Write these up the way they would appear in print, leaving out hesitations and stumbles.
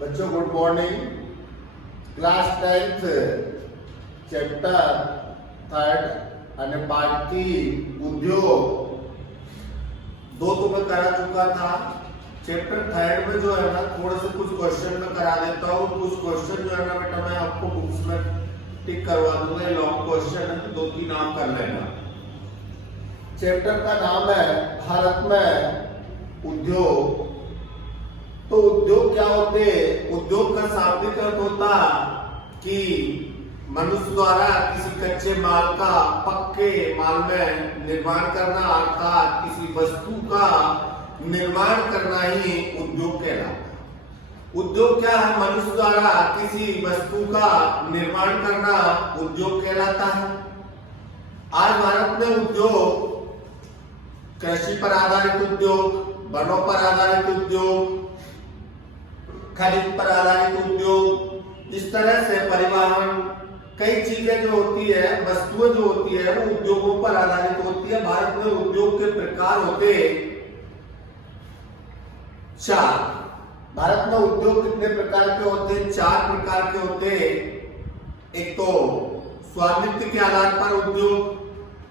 बच्चों good morning. Class 10th chapter 3 અને પાઠ 3 उद्योग 2 तो मैं करा चुका था। चैप्टर 3 में जो है ना थोड़े से कुछ क्वेश्चन मैं करा देता हूँ। कुछ क्वेश्चन जो है ना बेटा मैं आपको बुक्स में टिक करवा दूंगा। लॉन्ग क्वेश्चन है तो 2-3 नाम कर लेना। चैप्टर का नाम है भारत में उद्योग। तो उद्योग क्या होते हैं? उद्योग का शाब्दिक अर्थ होता कि मनुष्य द्वारा किसी कच्चे माल का पक्के माल में निर्माण करना, अर्थात किसी वस्तु का निर्माण करना ही उद्योग कहलाता है। उद्योग क्या है? मनुष्य द्वारा किसी वस्तु का निर्माण करना उद्योग कहलाता है। आज भारत में उद्योग कृषि पर आधारित उद्योग, वनों पर आधारित उद्योग, खनिज पर आधारित उद्योग, इस तरह से परिवहन कई चीजें जो होती है, वस्तुएं जो होती है वो उद्योगों पर आधारित होती है। भारत में उद्योग के प्रकार होते 4। भारत में उद्योग कितने प्रकार के होते हैं? 4 प्रकार के होते हैं। एक तो स्वामित्व के आधार पर उद्योग,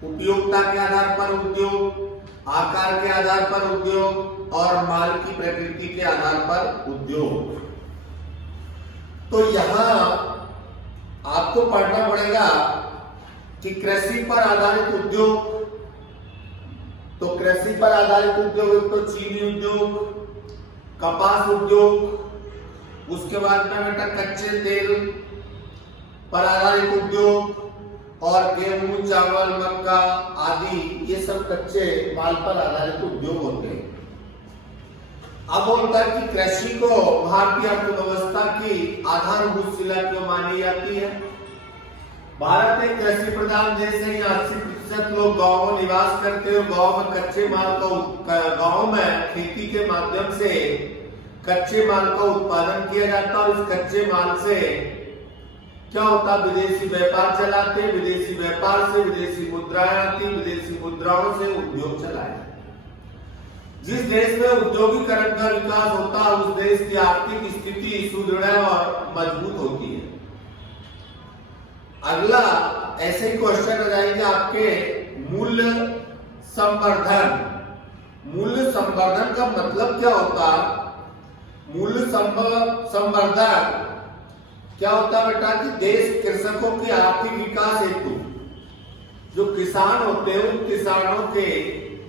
उपयोगिता के आधार पर उद्योग, आकार के आधार पर उद्योग और माल की प्रकृति के आधार पर उद्योग। तो यहां आपको पढ़ना पड़ेगा कि कृषि पर आधारित उद्योग, तो कृषि पर आधारित उद्योग एक तो चीनी उद्योग, कपास उद्योग, उसके बाद में बेटा कच्चे तेल पर आधारित उद्योग और गेहूं, चावल, मक्का आदि ये सब कच्चे माल पर आधारित उद्योग होते हैं। अब बोलता है कि कृषि को भारतीय अर्थव्यवस्था की आधारभूत शिला क्यों मानी जाती है? भारत एक कृषि प्रधान देश है। 80% लोग गांव में निवास करते हैं। गांव में कच्चे माल का गांव में खेती के माध्यम से कच्चे माल का उत्पादन किया जाता है और इस कच्चे माल से क्या होता? विदेशी व्यापार चलाते। विदेशी व्यापार से विदेशी मुद्राएं आती, विदेशी मुद्राओं से उद्योग चलाए। जिस देश में औद्योगिकरण का विकास होता है उस देश की आर्थिक स्थिति सुदृढ़ और मजबूत होती है। अगला ऐसे क्वेश्चन आ जाएंगे आपके मूल्य संवर्धन। मूल्य संवर्धन का मतलब क्या होता? मूल्य संवर्धन क्या होता बेटा कि देश कृषकों के आर्थिक विकास हेतु जो किसान होते हैं उन किसानों के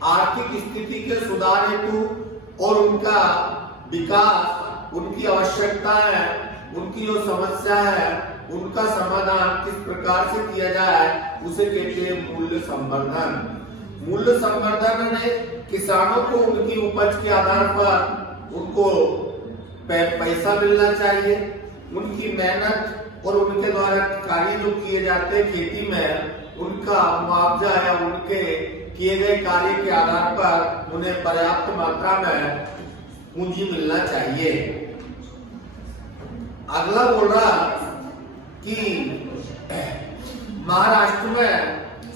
आर्थिक स्थिति के सुधार हेतु और उनका विकास, उनकी आवश्यकताएं, उनकी जो समस्या है उनका समाधान किस प्रकार से किया जाए उसे कहते हैं मूल्य संवर्धन। मूल्य संवर्धन में किसानों को उनकी उपज के आधार पर उनको पैसा मिलना चाहिए। उनकी मेहनत और उनके द्वारा कार्य जो किए जाते हैं खेती में उनका मुआवजा या उनके किए गए कार्य के आधार पर उन्हें पर्याप्त मात्रा में पूंजी मिलना चाहिए। अगला बोल रहा कि महाराष्ट्र में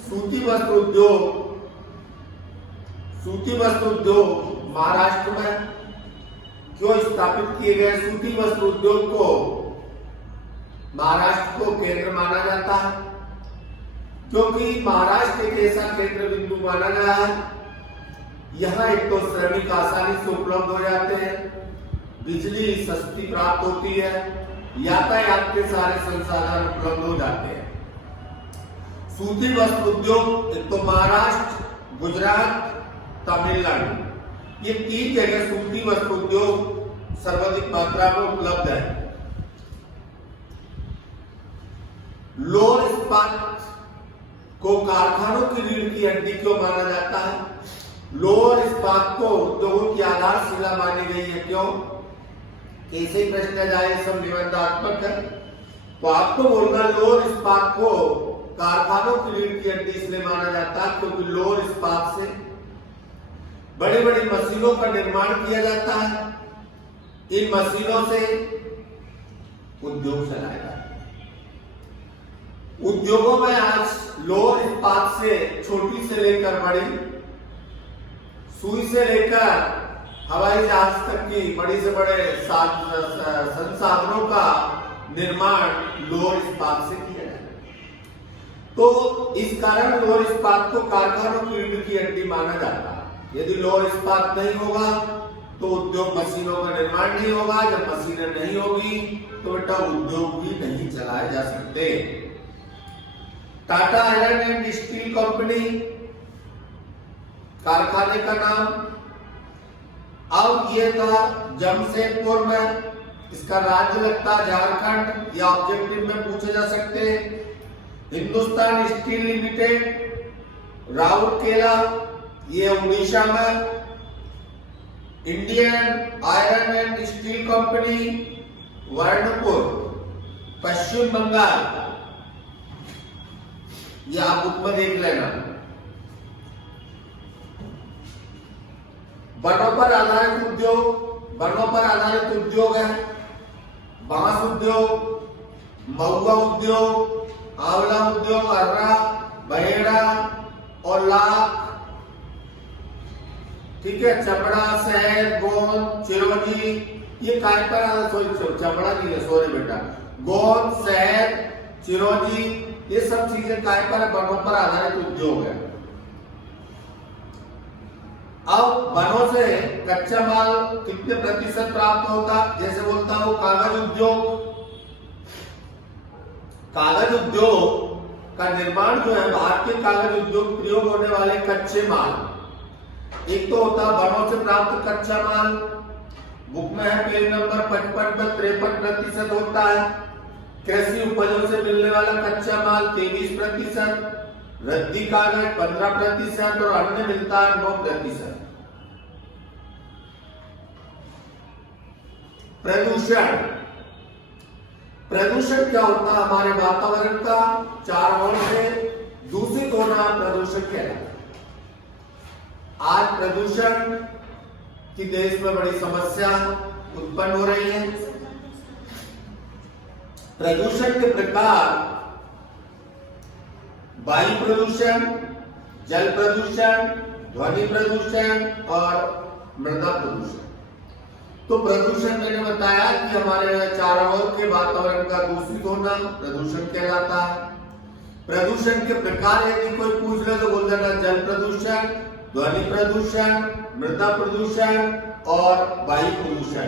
सूती वस्त्र उद्योग महाराष्ट्र में क्यों स्थापित किए गए? सूती वस्त्र उद्योग को महाराष्ट्र को केंद्र माना जाता है क्योंकि महाराष्ट्र एक ऐसा केंद्र बिंदु माना गया है। यहाँ एक तो श्रमिक आसानी से उपलब्ध हो जाते हैं, बिजली सस्ती प्राप्त होती है, यातायात के सारे संसाधन उपलब्ध हो जाते हैं। सूती वस्त्र उद्योग एक तो महाराष्ट्र, गुजरात, तमिलनाडु ये 3 जगह सूती वस्त्र उद्योग सर्वाधिक मात्रा में उपलब्ध है। लोह इस्पात को कारखानों की रीढ़ की हड्डी क्यों माना जाता है? लोह इस्पात को उद्योगों की आधारशिला मानी गई है। क्यों? कैसे प्रश्न जाए, सब निबंधात्मक है तो आपको बोलना लोह इस्पात को कारखानों की रीढ़ की हड्डी इसलिए माना जाता है क्योंकि लोह इस्पात से बड़ी बड़ी मशीनों का निर्माण किया जाता है। इन मशीनों से उद्योग चलाया जाता है। उद्योगों में आज लोह इस्पात से छोटी से लेकर बड़ी, सुई से लेकर हवाई जहाज तक की बड़ी से बड़े संसाधनों का निर्माण लोह इस्पात से किया जाए। तो इस कारण लोह इस्पात को कारखानों की रीढ़ की हड्डी माना जाता है। यदि लोह इस्पात नहीं होगा तो उद्योग मशीनों का निर्माण नहीं होगा। जब मशीनें नहीं होगी तो बेटा उद्योग भी नहीं चलाए जा सकते। Tata iron and steel company कारखाने का नाम। अब ये था जमशेदपुर में, इसका राज्य लगता झारखंड, या ऑब्जेक्टिव में पूछे जा सकते हैं। हिंदुस्तान स्टील लिमिटेड राउरकेला, ये उड़ीसा में। Indian iron and steel company Burnpur, Paschim Bengal, ये आप बुक में देख लेना। वनों पर आधारित उद्योग है बांस उद्योग, महुआ उद्योग, आंवला उद्योग, अर्रा, बहेड़ा और लाख। ठीक है, चमड़ा, शहद, गोंद, चिरौंजी, ये काय पर चमड़ा नहीं है, सॉरी बेटा, गोंद, शहद, चिरौंजी, ये सब चीजें काय पर वनों पर आधारित उद्योग है। अब वनों से कच्चा माल कितने प्रतिशत प्राप्त होता, जैसे बोलता हूं कागज उद्योग। कागज उद्योग का निर्माण जो है, भारतीय कागज उद्योग प्रयोग होने वाले कच्चे माल, एक तो होता वनों से प्राप्त कच्चा माल, बुक में है पेज नंबर 55 पर 53% होता है। कृषि उपजों से मिलने वाला कच्चा माल 23%, रद्दी कागज 15% और अन्य मिलता है 9%। प्रदूषण, प्रदूषण क्या होता है? हमारे वातावरण का चारों ओर से दूषित होना प्रदूषण कहलाता है। आज प्रदूषण की देश में बड़ी समस्या उत्पन्न हो रही है। प्रदूषण के प्रकार वायु प्रदूषण, जल प्रदूषण, ध्वनि प्रदूषण और मृदा प्रदूषण। तो प्रदूषण मैंने बताया कि हमारे चारों ओर के वातावरण का दूषित होना प्रदूषण कहलाता है। प्रदूषण के प्रकार यदि कोई पूछ ले तो बोल देना जल प्रदूषण, ध्वनि प्रदूषण, मृदा प्रदूषण और वायु प्रदूषण।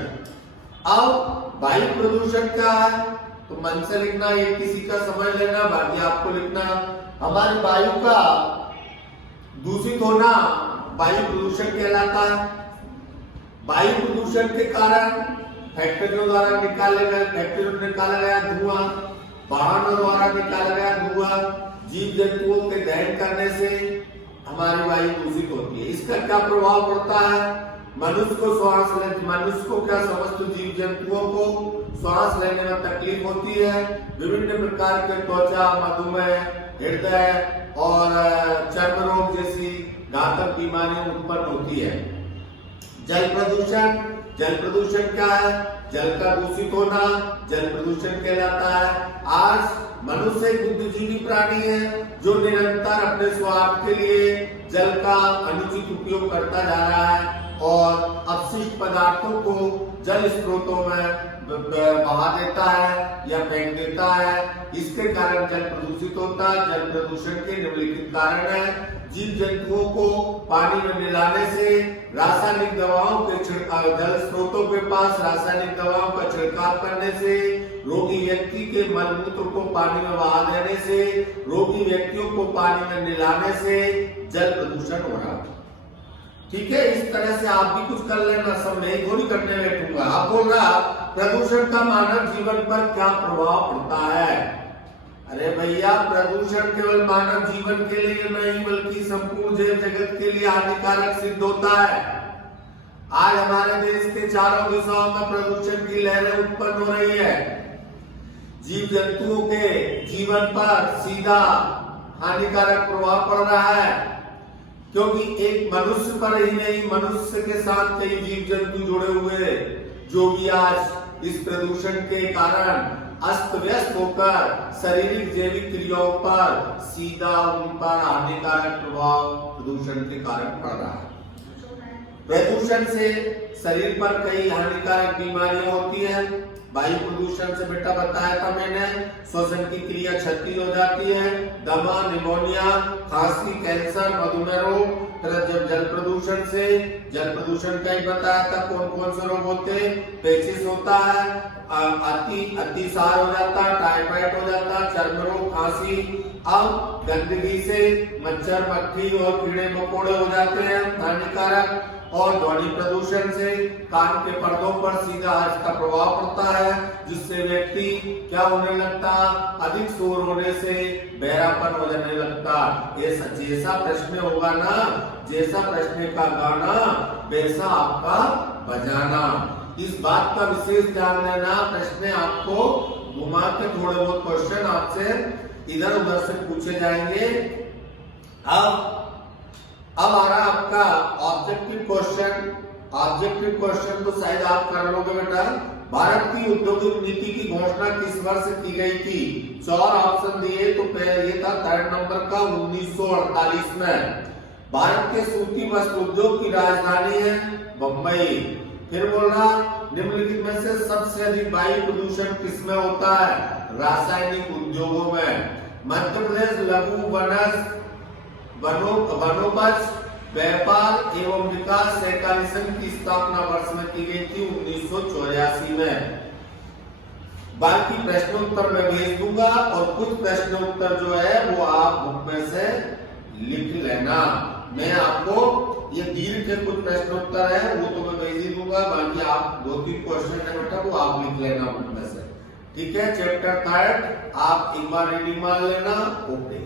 अब वायु प्रदूषण क्या है तो मन से लिखना, ये किसी का समझ लेना, बाकी आपको लिखना। हमारी वायु का दूषित होना वायु प्रदूषण कहलाता है। वायु प्रदूषण के कारण फैक्ट्रियों द्वारा निकाला गया धुआं, वाहनों द्वारा निकाला गया धुआं, जीव जंतुओं के दहन करने से हमारी वायु दूषित होती है। इसका क्या प्रभाव पड़ता है? मनुष्य को क्या समस्त जीव जंतुओं को श्वास लेने में तकलीफ होती है। विभिन्न प्रकार के त्वचा, मधुमेह, हृदय और चर्म रोग जैसी घातक बीमारियां उत्पन्न होती है। जल प्रदूषण, जल प्रदूषण क्या है? जल का दूषित होना जल प्रदूषण कहलाता है। आज मनुष्य एक बुद्धिजीवी प्राणी है जो निरंतर अपने स्वार्थ के लिए जल का अनुचित उपयोग करता जा रहा है और अपशिष्ट पदार्थों को जल स्रोतों में बहा देता है या फेंक देता है। इसके कारण जल प्रदूषित होता है। जल प्रदूषण के निम्नलिखित कारण है। जीव जंतुओं को पानी में मिलाने से, रासायनिक दवाओं के छिड़काव, जल स्रोतों के पास रासायनिक दवाओं का छिड़काव करने से, रोगी व्यक्ति के मलमूत्र को पानी में बहा देने से, रोगी व्यक्तियों को पानी में मिलाने से जल प्रदूषण हो रहा है। ठीक है, इस तरह से आप भी कुछ कर लेना, सब मैं ही थोड़ी करने बैठूंगा। आप बोल रहा प्रदूषण का मानव जीवन पर क्या प्रभाव पड़ता है? अरे भैया, प्रदूषण केवल मानव जीवन के लिए नहीं बल्कि संपूर्ण जीव जगत के लिए हानिकारक सिद्ध होता है। आज हमारे देश के चारों दिशाओं में प्रदूषण की लहरें उत्पन्न हो रही है। जीव जंतुओं के जीवन पर सीधा हानिकारक प्रभाव पड़ रहा है, क्योंकि एक मनुष्य पर ही नहीं, मनुष्य के साथ कई जीव जंतु जुड़े हुए जो भी आज इस प्रदूषण के कारण अस्त व्यस्त होकर शारीरिक जैविक क्रियाओं पर सीधा उन पर हानिकारक प्रभाव प्रदूषण के कारण पड़ रहा है। प्रदूषण से शरीर पर कई हानिकारक बीमारियां होती हैं। वायु प्रदूषण से बेटा बताया था मैंने, श्वसन की क्रिया क्षति हो जाती है, दमा, निमोनिया, खांसी, कैंसर, मधुमेह रोग। फिर जब जल प्रदूषण का ही बताया था कौन कौन से रोग होते हैं, पेचिस होता है, अतिसार हो जाता है, टाइफाइड हो जाता है, चर्म रोग, खांसी। अब गंदगी से मच्छर, मक्खी और कीड़े मकोड़े हो जाते हैं हानिकारक। और ध्वनि प्रदूषण से कान के पर्दों पर सीधा इसका प्रभाव पड़ता है, जिससे व्यक्ति क्या होने लगता, अधिक शोर होने से बहरापन हो जाने लगता। जैसा प्रश्न होगा ना, जैसा प्रश्न का गाना वैसा आपका बजाना। इस बात का विशेष ध्यान देना, प्रश्न आपको घुमा के थोड़े बहुत क्वेश्चन आपसे इधर उधर से पूछे जाएंगे। अब आ रहा आपका ऑब्जेक्टिव क्वेश्चन तो शायद आप कर लोगे बेटा। भारत की औद्योगिक नीति की घोषणा किस वर्ष की गई थी? 4 ऑप्शन दिए, तो ये था 3rd नंबर का 1948 में। भारत के सूती वस्त्र उद्योग की राजधानी है बम्बई। फिर बोल रहा, निम्नलिखित में से सबसे अधिक वायु प्रदूषण किसमें होता है? रासायनिक उद्योगों में। मध्य प्रदेश लघु वनोपज व्यापार एवं विकास सहकारी संघ की स्थापना वर्ष में की गई थी 1984 में। बाकी प्रश्नोत्तर मैं भेज दूंगा और कुछ प्रश्नोत्तर जो है वो आप बुक में से लिख लेना। मैं आपको ये दीर्घ के कुछ प्रश्नोत्तर है वो तो मैं भेज ही दूंगा, बाकी आप 2-3 क्वेश्चन है बेटा वो आप लिख लेना बुक में से। ठीक है, चैप्टर 3 आप एक बार रीडिंग मार लेना। ओके।